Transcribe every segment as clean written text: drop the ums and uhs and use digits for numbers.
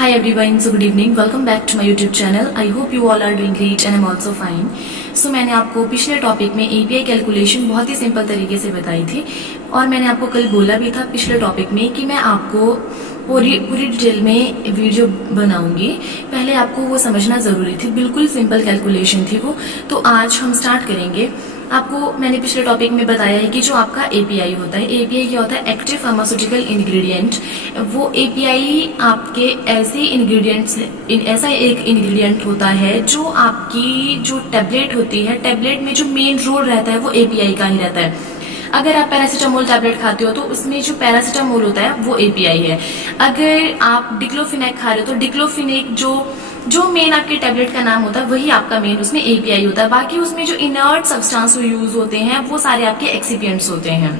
Hi everyone, so good evening. Welcome back to my YouTube channel. I hope you all are doing great and I'm also fine. So मैंने आपको पिछले topic में API calculation बहुत ही simple तरीके से बताई थी और मैंने आपको कल बोला भी था पिछले टॉपिक में कि मैं आपको पूरी डिटेल में वीडियो बनाऊंगी। पहले आपको वो समझना जरूरी थी, बिल्कुल सिंपल कैलकुलेशन थी वो। तो आज हम स्टार्ट करेंगे। आपको मैंने पिछले टॉपिक में बताया है कि जो आपका एपीआई होता है, एपीआई क्या होता है? Active pharmaceutical ingredient. वो एपीआई आपके ऐसे इंग्रेडिएंट्स, ऐसा एक इंग्रेडिएंट होता है जो आपकी जो टैबलेट होती है, टैबलेट में जो मेन रोल रहता है वो एपीआई का ही रहता है। अगर आप पैरासीटामोल टैबलेट खाते हो तो उसमें जो पैरासीटामोल होता है वो एपीआई है। अगर आप डिक्लोफिनेक खा रहे हो तो डिक्लोफिनेक जो मेन आपके टैबलेट का नाम होता है वही आपका मेन उसमें एपीआई होता है। बाकी उसमें जो इनर्ट सब्सटेंस यूज होते हैं वो सारे आपके एक्सिपिएंट्स होते हैं।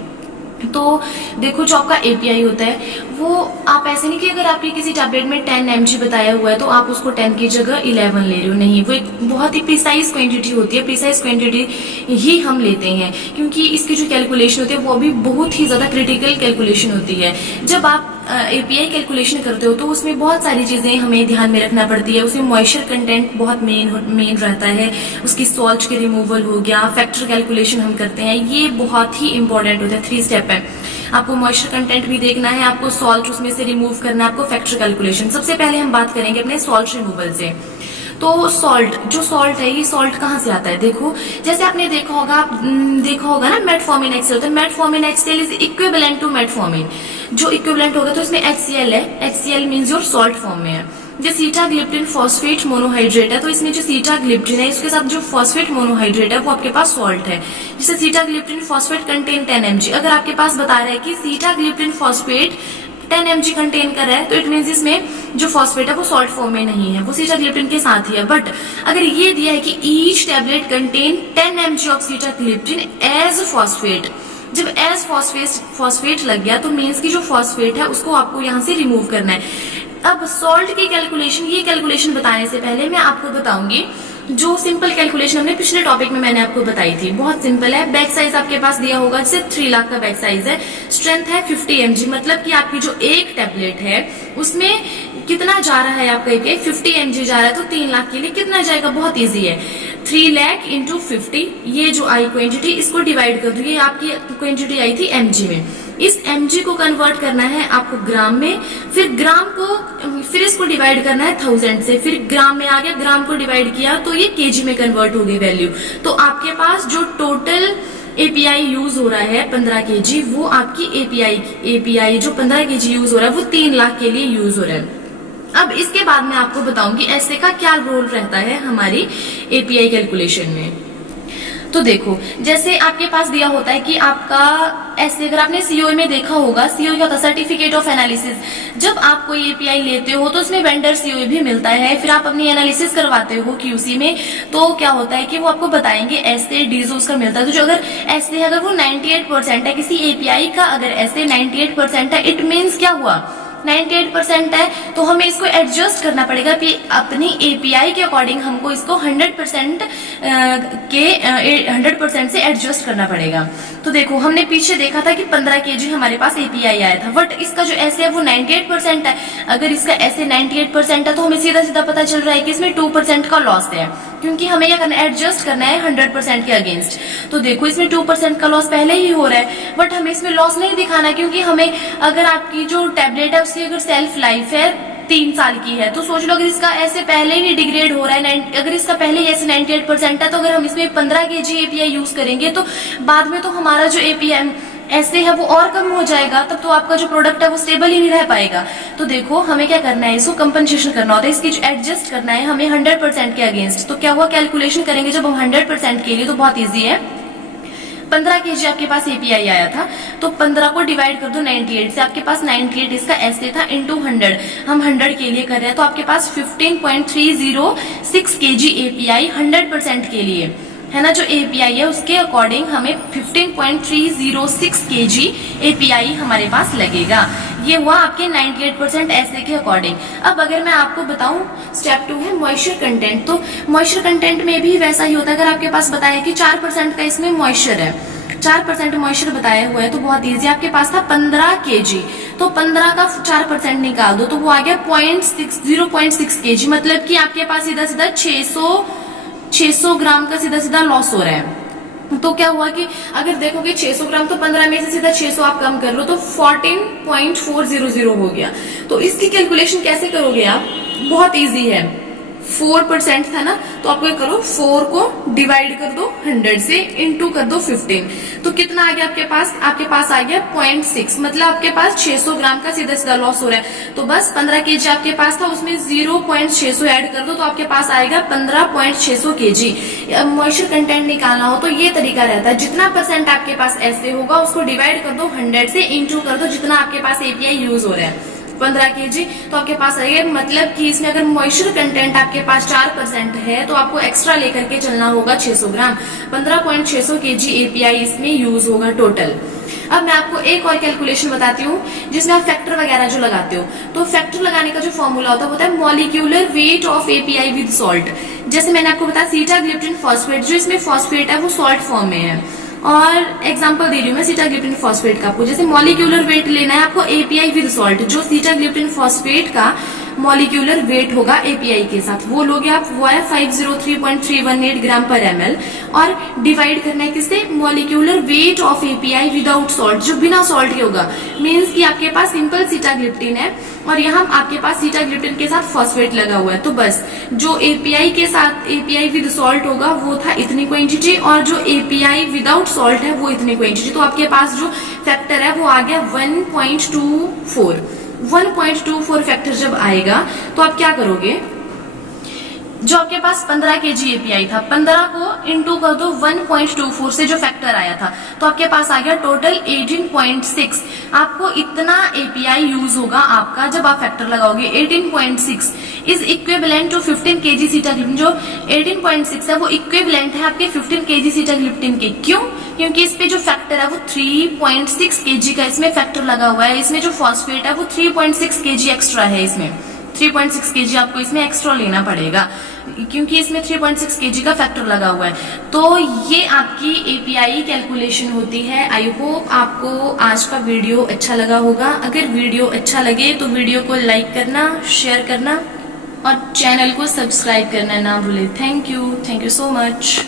तो देखो, जो आपका एपीआई होता है वो आप ऐसे नहीं कि अगर आपकी किसी टैबलेट में 10 mg बताया हुआ है तो आप उसको 10 की जगह 11 ले रहे हो। नहीं, वो एक बहुत ही प्रिसाइज क्वांटिटी होती है। प्रिसाइज क्वांटिटी ही हम लेते हैं क्योंकि इसकी जो कैलकुलेशन होती है वो भी बहुत ही ज्यादा क्रिटिकल कैलकुलेशन होती है। जब आप एपीआई कैलकुलेशन करते हो तो उसमें बहुत सारी चीजें हमें ध्यान में रखना पड़ती है। उसमें मॉइस्चर कंटेंट बहुत मेन रहता है, उसकी सॉल्ट के रिमूवल हो गया, फैक्टर कैलकुलेशन हम करते हैं, ये बहुत ही इंपॉर्टेंट होता है। 3 स्टेप है, आपको मॉइस्चर कंटेंट भी देखना है, आपको सॉल्ट उसमें से रिमूव करना है, आपको फैक्टर कैलकुलेशन। सबसे पहले हम बात करेंगे अपने सॉल्ट रिमूवल से। तो जो सॉल्ट है, ये सॉल्ट कहाँ से आता है? देखो, जैसे आपने देखा होगा ना, मेटफॉर्मिन एक्सेल। तो metformin XL is equivalent to metformin. जो इक्विवेलेंट होगा तो इसमें HCl है। HCl means your salt form में है। जो सीटाग्लिप्टिन फॉस्फेट मोनोहाइड्रेट है तो इसमें जो सीटाग्लिप्टिन है इसके साथ जो फॉस्फेट मोनोहाइड्रेट है वो आपके पास सॉल्ट है। जिससे सीटाग्लिप्टिन फॉस्फेट कंटेन 10 mg। अगर आपके पास बता रहा है कि सीटाग्लिप्टिन फॉस्फेट 10 mg कंटेन कर रहा है तो इट मीन्स इसमें जो फॉस्फेट है वो सॉल्ट फॉर्म में नहीं है, वो सीटाग्लिप्टिन के साथ ही है। बट अगर ये दिया है कि each tablet contain 10 mg of sitagliptin as phosphate, जब एज फॉस्फेट लग गया तो मीन्स की जो फॉस्फेट है उसको आपको यहाँ से रिमूव करना है। अब सॉल्ट की कैलकुलेशन, ये कैलकुलेशन बताने से पहले मैं आपको बताऊंगी जो सिंपल कैलकुलेशन हमने पिछले टॉपिक में मैंने आपको बताई थी। बहुत सिंपल है। बैग साइज आपके पास दिया होगा, जैसे 3 लाख का बैग साइज है, स्ट्रेंथ है 50 mg। मतलब कि आपकी जो एक टैबलेट है उसमें कितना जा रहा है आपका एपीआई? 50 mg जा रहा है। तो 3 लाख के लिए कितना जाएगा? बहुत इजी है, 3 लाख इंटू 50। ये जो आई क्वांटिटी, इसको डिवाइड कर दो। ये आपकी क्वांटिटी आई थी mg में। इस mg को कन्वर्ट करना है आपको ग्राम में, फिर इसको डिवाइड करना है 1000 से, फिर ग्राम में आ गया, ग्राम को डिवाइड किया तो ये केजी में कन्वर्ट हो गई वैल्यू। तो आपके पास जो टोटल एपीआई यूज हो रहा है 15 kg, वो आपकी एपीआई जो 15 kg यूज हो रहा है वो 3 लाख के लिए यूज हो रहा है। अब इसके बाद मैं आपको बताऊंगी ऐसे का क्या रोल रहता है हमारी एपीआई कैलकुलेशन में। तो देखो, जैसे आपके पास दिया होता है कि आपका ऐसे, अगर आपने सीओए में देखा होगा, सीओए क्या होता है? Certificate of analysis. जब आप कोई एपीआई लेते हो तो उसमें वेंडर सीओए भी मिलता है। फिर आप अपनी एनालिसिस करवाते हो क्यूसी में तो क्या होता है कि वो आपको बताएंगे ऐसे डीजो उसका मिलता है। तो जो अगर ऐसे अगर वो 98% है किसी एपीआई का, अगर ऐसे 98% है, इट मीन्स क्या हुआ? 98% है तो हमें इसको एडजस्ट करना पड़ेगा कि अपनी एपीआई के अकॉर्डिंग हमको इसको 100% से एडजस्ट करना पड़ेगा। तो देखो, हमने पीछे देखा था कि 15 kg हमारे पास एपीआई आया था, बट इसका जो ऐसे है वो 98% है। अगर इसका ऐसे 98% है तो हमें सीधा सीधा पता चल रहा है कि इसमें 2% का लॉस है, क्योंकि हमें क्या करना है? एडजस्ट करना है 100% के अगेंस्ट। तो देखो, इसमें 2% का लॉस पहले ही हो रहा है, बट हमें इसमें लॉस नहीं दिखाना, क्योंकि हमें, अगर आपकी जो टैबलेट है उसकी अगर सेल्फ लाइफ है 3 साल की है तो सोच लो अगर इसका ऐसे पहले ही डिग्रेड हो रहा है, अगर इसका पहले ही ऐसे 98% है तो अगर हम इसमें 15 kg एपीआई यूज करेंगे तो बाद में तो हमारा जो एपीआई ऐसे है वो और कम हो जाएगा, तब तो आपका जो प्रोडक्ट है वो स्टेबल ही नहीं रह पाएगा। तो देखो, हमें क्या करना है? इसको कंपनसेशन करना होता है, इसकी जो एडजस्ट करना है हमें 100% के अगेंस्ट। तो क्या हुआ? कैलकुलेशन करेंगे जब हम 100% के लिए तो बहुत ईजी है। 15 kg आपके पास एपीआई आया था तो 15 को डिवाइड कर दो 98 से, आपके पास 98 इसका ऐसे था इंटू 100। हम 100 के लिए कर रहे हैं तो आपके पास 15.306 kg एपीआई 100% के लिए है ना। जो एपीआई है उसके अकॉर्डिंग हमें 15.306 kg एपीआई हमारे पास लगेगा। ये हुआ आपके 98% ऐसे के अकॉर्डिंग। अब अगर मैं आपको बताऊं, स्टेप 2 है मॉइस्चर कंटेंट। तो मॉइस्चर कंटेंट में भी वैसा ही होता है। अगर आपके पास बताया कि 4% का इसमें मॉइस्चर है, 4% मॉइस्चर बताया हुआ है तो बहुत इजी। आपके पास था 15 kg तो 15 का 4% निकाल दो तो वो आ गया 0.6 kg, मतलब कि आपके पास सीधा सीधा 600 ग्राम का सीधा सीधा लॉस हो रहा है। तो क्या हुआ कि अगर देखोगे 600 ग्राम तो 15 में से सीधा 600 आप कम कर लो तो 14.400 हो गया। तो इसकी कैलकुलेशन कैसे करोगे आप? बहुत इजी है। 4% था ना, तो आप क्या करो, 4 को डिवाइड कर दो 100 से, इंटू कर दो 15, तो कितना आ गया आपके पास? आपके पास आ गया 0.6, मतलब आपके पास 600 ग्राम का सीधा सीधा लॉस हो रहा है। तो बस 15 केजी आपके पास था, उसमें 0.600 ऐड कर दो तो आपके पास आएगा 15.600 केजी। मॉइस्चर कंटेंट निकालना हो तो ये तरीका रहता है, जितना परसेंट आपके पास ऐसे होगा उसको डिवाइड कर दो 100 से, इंटू कर दो जितना आपके पास एपीआई यूज हो रहा है 15 केजी, तो आपके पास आएगा। मतलब कि इसमें अगर मॉइस्चर कंटेंट आपके पास 4% है तो आपको एक्स्ट्रा लेकर के चलना होगा 600 ग्राम। 15.600 केजी एपीआई इसमें यूज होगा टोटल। अब मैं आपको एक और कैलकुलेशन बताती हूँ जिसमें आप फैक्टर वगैरह जो लगाते हो, तो फैक्टर लगाने का जो फॉर्मूला होता है molecular weight of API with salt. जैसे मैंने आपको बताया सीटाग्लिप्टिन फॉस्फेट, जो इसमें फॉस्फेट है वो सॉल्ट फॉर्म में है। और एग्जांपल दे रही हूँ मैं सीटाग्लिप्टिन फॉस्फेट का आपको, जैसे मॉलिक्यूलर वेट लेना है आपको एपीआई विद सॉल्ट, जो सीटाग्लिप्टिन फॉस्फेट का मॉलिक्यूलर वेट होगा एपीआई के साथ वो लोगे आप, वो है 503.318 ग्राम पर ml, और डिवाइड करना है किससे? Molecular weight of API without salt, जो बिना सॉल्ट के होगा। मीन्स कि आपके पास सिंपल सीटाग्लिप्टिन है और यहाँ आपके पास सीटाग्लिप्टिन के साथ फॉस्फेट लगा हुआ है, तो बस जो एपीआई के साथ एपीआई विद सॉल्ट होगा वो था इतनी क्वांटिटी, और जो एपीआई विदाउट सॉल्ट है वो इतनी क्वांटिटी। तो आपके पास जो फैक्टर है वो आ गया 1.24। 1.24 फैक्टर जब आएगा तो आप क्या करोगे, जो आपके पास 15 केजी एपीआई था, 15 को इंटू कर दो 1.24 से जो फैक्टर आया था, तो आपके पास आ गया टोटल 18.6। आपको इतना एपीआई यूज होगा आपका जब आप फैक्टर लगाओगे। 18.6 is equivalent to 15 kg sitagliptin. जो 18.6 है वो इक्विवेलेंट है आपके 15 केजी सीटाग्लिप्टिन के। क्यों? क्योंकि इस पे जो फैक्टर है वो 3.6 केजी का इसमें फैक्टर लगा हुआ है। इसमें जो फॉस्फेट है वो 3.6 केजी एक्स्ट्रा है, इसमें 3.6 केजी आपको इसमें एक्स्ट्रा लेना पड़ेगा क्योंकि इसमें 3.6 केजी का फैक्टर लगा हुआ है। तो ये आपकी एपीआई कैलकुलेशन होती है। आई होप आपको आज का वीडियो अच्छा लगा होगा। अगर वीडियो अच्छा लगे तो वीडियो को लाइक करना, शेयर करना और चैनल को सब्सक्राइब करना ना भूले। Thank you so much.